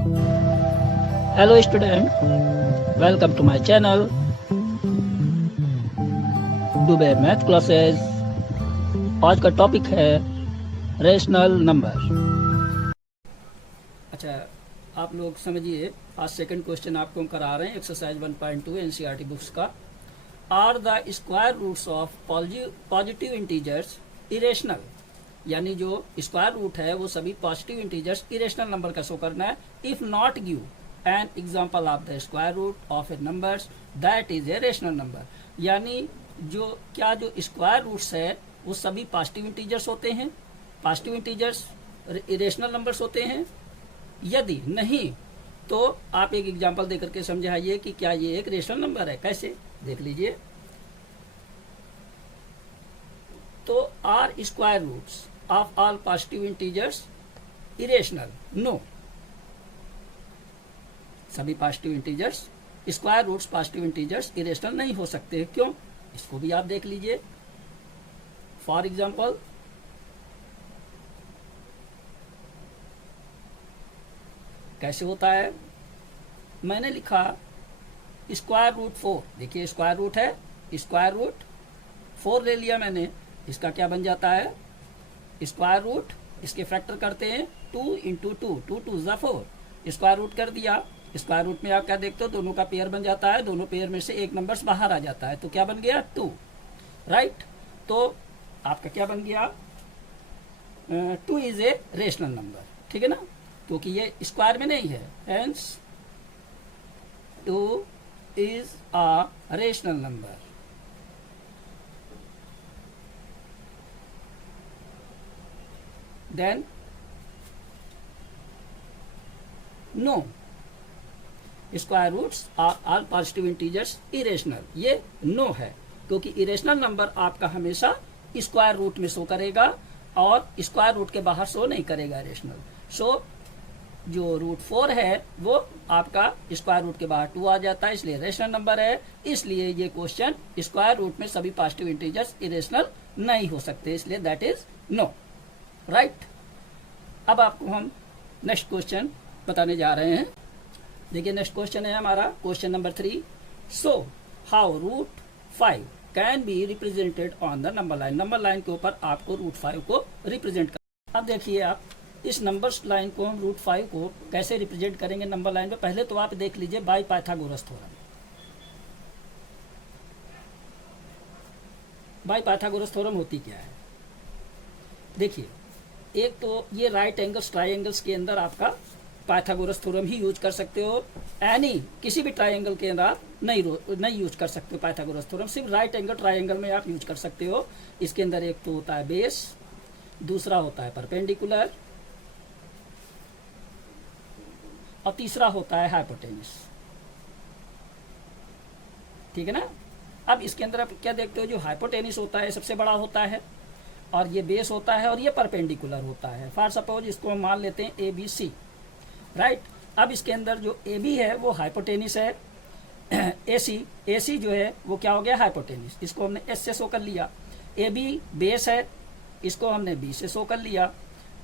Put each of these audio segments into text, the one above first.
Hello student, welcome to my channel Dubey math classes. आज का topic है रेशनल नंबर। अच्छा, आप लोग समझिए, आज सेकंड क्वेश्चन आपको हम करा रहे हैं एक्सरसाइज 1.2 एनसीईआरटी बुक्स का। Are the square roots of positive integers irrational, यानी जो स्क्वायर रूट है वो सभी पॉजिटिव इंटीजर्स इरेशनल नंबर का शो करना है। If not give an example of the square root of a number that is a rational number, यानी जो स्क्वायर रूट्स है वो सभी पॉजिटिव इंटीजर्स होते हैं, पॉजिटिव इंटीजर्स इरेशनल नंबर्स होते हैं। यदि नहीं तो आप एक एग्जाम्पल देकर के समझाइए कि क्या ये एक रेशनल नंबर है। कैसे, देख लीजिए। तो are square roots of all positive integers irrational? No, सभी positive integers square roots positive integers irrational नहीं हो सकते। क्यों, इसको भी आप देख लीजिए। फॉर एग्जाम्पल, कैसे होता है, मैंने लिखा स्क्वायर रूट 4। देखिए स्क्वायर रूट है, स्क्वायर रूट 4 ले लिया मैंने। इसका क्या बन जाता है, स्क्वायर रूट, इसके फैक्टर करते हैं 2 इंटू 2, 2 2 ज़ा 4, स्क्वायर रूट कर दिया। स्क्वायर रूट में आप क्या देखते हो, दोनों का पेयर बन जाता है, दोनों पेयर में से एक नंबर बाहर आ जाता है, तो क्या बन गया 2, राइट। तो आपका क्या बन गया, 2 इज ए रेशनल नंबर, ठीक है ना, क्योंकि ये स्क्वायर में नहीं है। Hence 2 is a rational number. Then no, square roots are all positive integers irrational, ये नो है, क्योंकि इरेशनल नंबर आपका हमेशा स्क्वायर रूट में शो करेगा और स्क्वायर रूट के बाहर शो नहीं करेगा रेशनल। सो जो रूट 4 है वो आपका स्क्वायर रूट के बाहर 2 आ जाता है, इसलिए रेशनल नंबर है। इसलिए ये क्वेश्चन स्क्वायर रूट में सभी पॉजिटिव इंटीजर्स इरेशनल नहीं हो सकते, इसलिए दैट इज नो, राइट। अब आपको हम नेक्स्ट क्वेश्चन बताने जा रहे हैं। देखिए नेक्स्ट क्वेश्चन है हमारा question number 3। So how root 5 can be represented on the number line. Number line के ऊपर आपको रूट 5 को रिप्रेजेंट कर। अब देखिए आप इस नंबर्स लाइन को, हम रूट 5 को कैसे रिप्रेजेंट करेंगे नंबर लाइन में। पहले तो आप देख लीजिए by Pythagoras theorem. By Pythagoras theorem होती क्या है, देखिए। एक तो ये राइट एंगल्स ट्राइंगल्स के अंदर आपका पाइथागोरस थ्योरम ही यूज कर सकते हो, एनी किसी भी ट्राइंगल के अंदर आप नहीं यूज कर सकते हो पाइथागोरस थ्योरम, सिर्फ राइट एंगल ट्राइंगल में आप यूज कर सकते हो। इसके अंदर एक तो होता है बेस, दूसरा होता है परपेंडिकुलर और तीसरा होता है हाइपोटेन्यूस, ठीक है ना। अब इसके अंदर आप क्या देखते हो, जो हाइपोटेन्यूस होता है सबसे बड़ा होता है, और ये बेस होता है, और ये परपेंडिकुलर होता है। फॉर सपोज इसको हम मान लेते हैं ए बी सी, राइट। अब इसके अंदर जो ए बी है वो हाइपोटेन्यूस है, ए सी जो है वो क्या हो गया, हाइपोटेन्यूस, इसको हमने एस से शो कर लिया। ए बी बेस है, इसको हमने बी से शो कर लिया,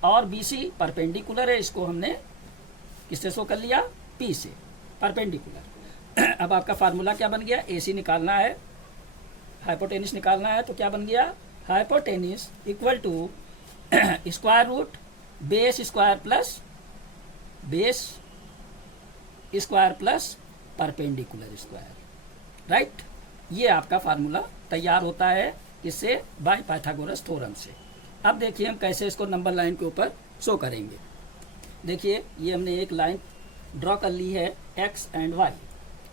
और बी सी परपेंडिकुलर है, इसको हमने किससे शो कर लिया, पी से, परपेंडिकुलर। अब आपका फार्मूला क्या बन गया, ए सी निकालना है, हाइपोटेन्यूस निकालना है, तो क्या बन गया, hypotenuse equal to square root base square plus perpendicular square, right. ये आपका फार्मूला तैयार होता है किससे, बाय पाइथागोरस थ्योरम से। अब देखिए हम कैसे इसको नंबर लाइन के ऊपर शो करेंगे। देखिए ये हमने एक लाइन ड्रॉ कर ली है एक्स एंड वाई,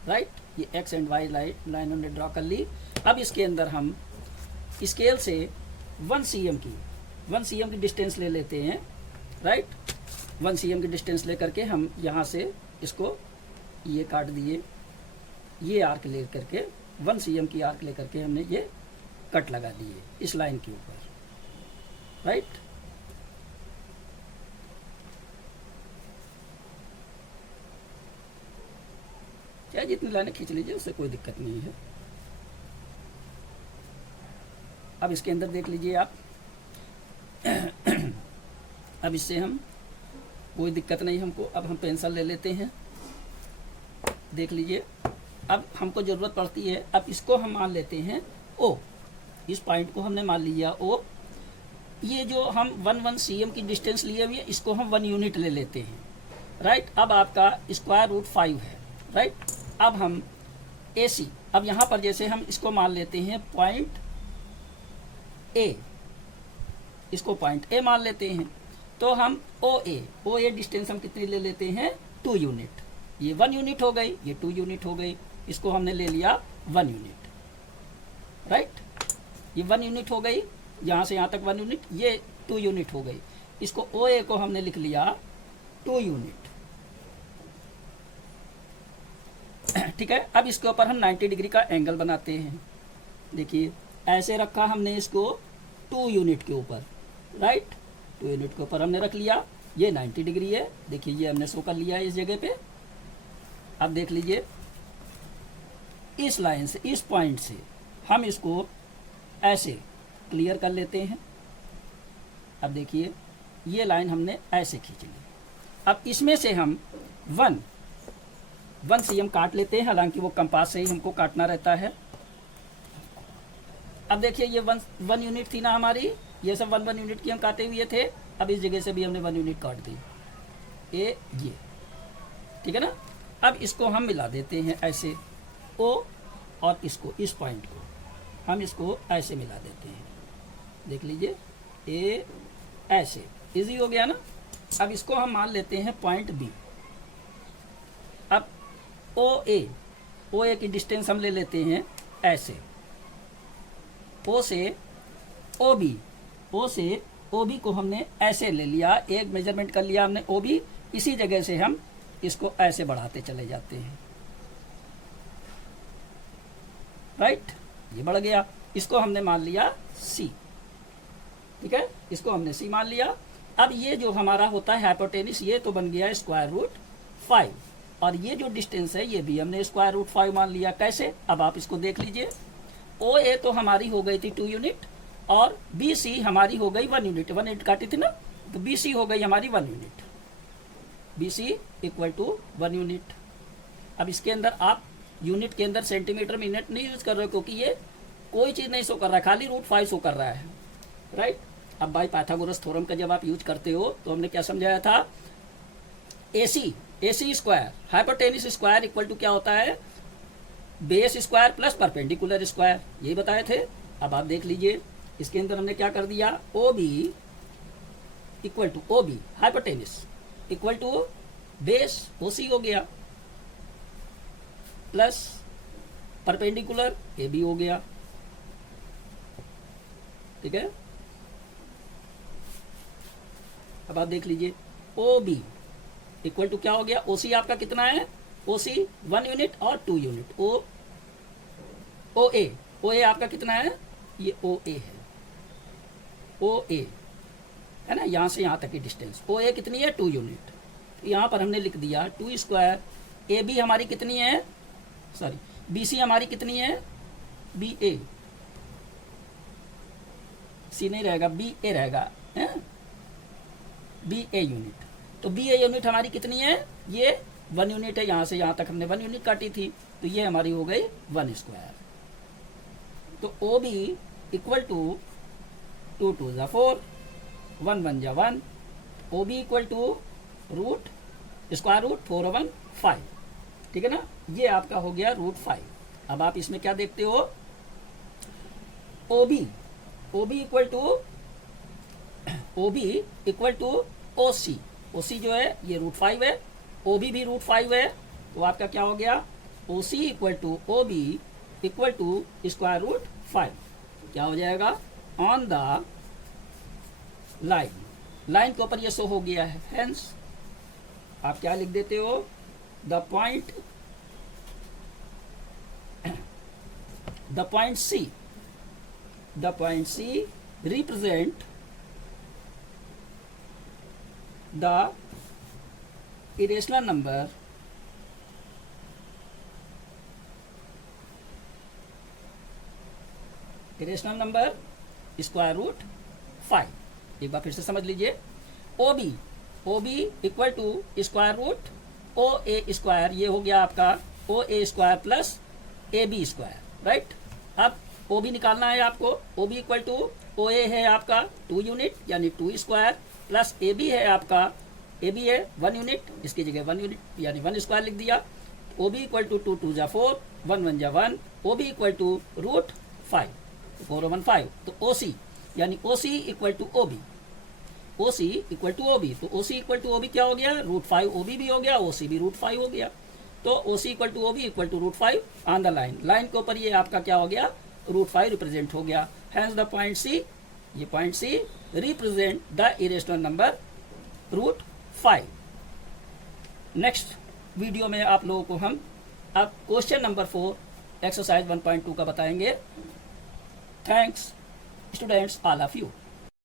राइट। ये एक्स एंड वाई लाइन हमने ड्रॉ कर ली। अब इसके अंदर हम स्केल से 1 cm की डिस्टेंस ले लेते हैं, राइट। 1 cm की डिस्टेंस लेकर के हम यहाँ से इसको ये काट दिए, ये आर्क ले करके 1 cm की आर्क लेकर के हमने ये कट लगा दिए इस लाइन के ऊपर, राइट। चाहे जितनी लाइनें खींच लीजिए, उससे कोई दिक्कत नहीं है। अब इसके अंदर देख लीजिए आप अब इससे हम कोई दिक्कत नहीं हमको। अब हम पेंसिल ले लेते हैं, देख लीजिए। अब हमको ज़रूरत पड़ती है, अब इसको हम मान लेते हैं ओ, इस पॉइंट को हमने मान लिया ओ। ये जो हम 1 cm की डिस्टेंस लिए हुए, इसको हम 1 यूनिट ले लेते हैं, राइट। अब आपका स्क्वायर रूट 5 है, राइट। अब हम AC, अब यहाँ पर जैसे हम इसको मान लेते हैं पॉइंट ए, इसको पॉइंट ए मान लेते हैं, तो हम OA डिस्टेंस हम कितनी ले लेते हैं 2 यूनिट। ये 1 यूनिट हो गई, ये 2 यूनिट हो गई, इसको हमने ले लिया 1 यूनिट, राइट। ये 1 यूनिट हो गई, यहाँ से यहाँ तक 1 यूनिट, ये 2 यूनिट हो गई। इसको OA को हमने लिख लिया 2 यूनिट, ठीक है। अब इसके ऊपर हम 90 डिग्री का एंगल बनाते हैं। देखिए ऐसे रखा हमने इसको 2 यूनिट के ऊपर, राइट। 2 यूनिट के ऊपर हमने रख लिया, ये 90 डिग्री है। देखिए ये हमने शो कर लिया है इस जगह पे। अब देख लीजिए, इस लाइन से, इस पॉइंट से हम इसको ऐसे क्लियर कर लेते हैं। अब देखिए ये लाइन हमने ऐसे खींच ली। अब इसमें से हम 1 cm काट लेते हैं, हालांकि वो कंपास से ही हमको काटना रहता है। अब देखिए ये 1 यूनिट थी ना हमारी, ये सब 1 यूनिट की हम काटे हुए थे। अब इस जगह से भी हमने 1 यूनिट काट दी, ये ठीक है ना। अब इसको हम मिला देते हैं ऐसे, ओ और इसको, इस पॉइंट को हम इसको ऐसे मिला देते हैं। देख लीजिए ए ऐसे, इजी हो गया ना। अब इसको हम मान लेते हैं पॉइंट बी। अब OA की डिस्टेंस हम ले लेते हैं ऐसे, O से OB को हमने ऐसे ले लिया, एक मेजरमेंट कर लिया हमने OB। इसी जगह से हम इसको ऐसे बढ़ाते चले जाते हैं, राइट। ये बढ़ गया, इसको हमने मान लिया C, ठीक है। इसको हमने C मान लिया। अब ये जो हमारा होता है हाइपोटेनिस, ये तो बन गया स्क्वायर रूट 5, और ये जो डिस्टेंस है ये भी हमने स्क्वायर रूट 5 मान लिया। कैसे, अब आप इसको देख लीजिए। OA तो हमारी हो गई थी 2 यूनिट, और BC हमारी हो गई 1 यूनिट। 1 यूनिट काटी थी ना, तो BC हो गई हमारी 1 unit. BC equal to 1 unit. अब इसके अंदर आप यूनिट के अंदर सेंटीमीटर मिनट नहीं यूज कर रहे हो, क्योंकि ये कोई चीज़ नहीं शो कर रहा है, खाली रूट 5 शो कर रहा है, राइट। अब बाई पाइथागोरस थ्योरम का जब आप यूज करते हो तो हमने क्या समझाया था, AC square hypotenuse square equal to क्या होता है, base square plus perpendicular square, यही बताए थे। अब आप देख लीजिए, इसके अंदर हमने क्या कर दिया, OB equal to OB hypotenuse equal to base OC हो गया, प्लस परपेंडिकुलर AB हो गया, ठीक है। अब आप देख लीजिए, OB इक्वल टू क्या हो गया, OC आपका कितना है, OC 1 यूनिट और 2 यूनिट। OA आपका कितना है, ये OA है, OA है ना, यहां से यहां तक की डिस्टेंस। OA कितनी है, 2 यूनिट। यहां पर हमने लिख दिया 2 स्क्वायर। AB हमारी कितनी है, सॉरी BC हमारी कितनी है, BA, C नहीं रहेगा, BA रहेगा, है BA यूनिट। तो BA यूनिट हमारी कितनी है, ये 1 यूनिट है, यहाँ से यहाँ तक हमने 1 यूनिट काटी थी, तो ये हमारी हो गई 1 स्क्वायर। तो OB इक्वल टू 2 2 जा 4, 1 1 जा 1, OB equal to root square root 4 1 5, ठीक है ना। ये आपका हो गया रूट 5। अब आप इसमें क्या देखते हो, OB इक्वल टू OC जो है ये रूट 5 है, OB भी रूट 5 है, तो आपका क्या हो गया, OC equal to OB equal to square root 5। क्या हो जाएगा, ऑन द लाइन के ऊपर ये शो हो गया है। हेंस आप क्या लिख देते हो, the point C represent the irrational number square root 5। एक बार फिर से समझ लीजिए, OB O B equal to square root O A square, ये हो गया आपका O A square plus A B square, right. अब ओ बी निकालना है आपको, O B equal to O A है आपका 2 यूनिट यानी 2 स्क्वायर, प्लस ए बी है आपका, ए बी है 1 यूनिट, इसकी जगह 1 यूनिट यानी 1 स्क्वायर लिख दिया। ओ बी इक्वल टू 2 2 जा 4, 1 1 जा 1, O B equal to root 5, 4 1 5, तो ओ सी यानी O C equal to O B, O C equal to O B, तो O C equal to O B क्या हो गया, रूट 5 ओ बी भी हो गया, ओ सी भी रूट 5 हो गया। तो O C equal to O B equal to root 5 on the line, line के ऊपर ये आपका क्या हो गया, रूट 5 रिप्रेजेंट हो गया। हैंस द पॉइंट सी, ये point C represent the irrational number root 5। Next video में आप लोगों को हम अब क्वेश्चन नंबर 4 एक्सरसाइज 1.2 का बताएंगे। Thanks students all of you.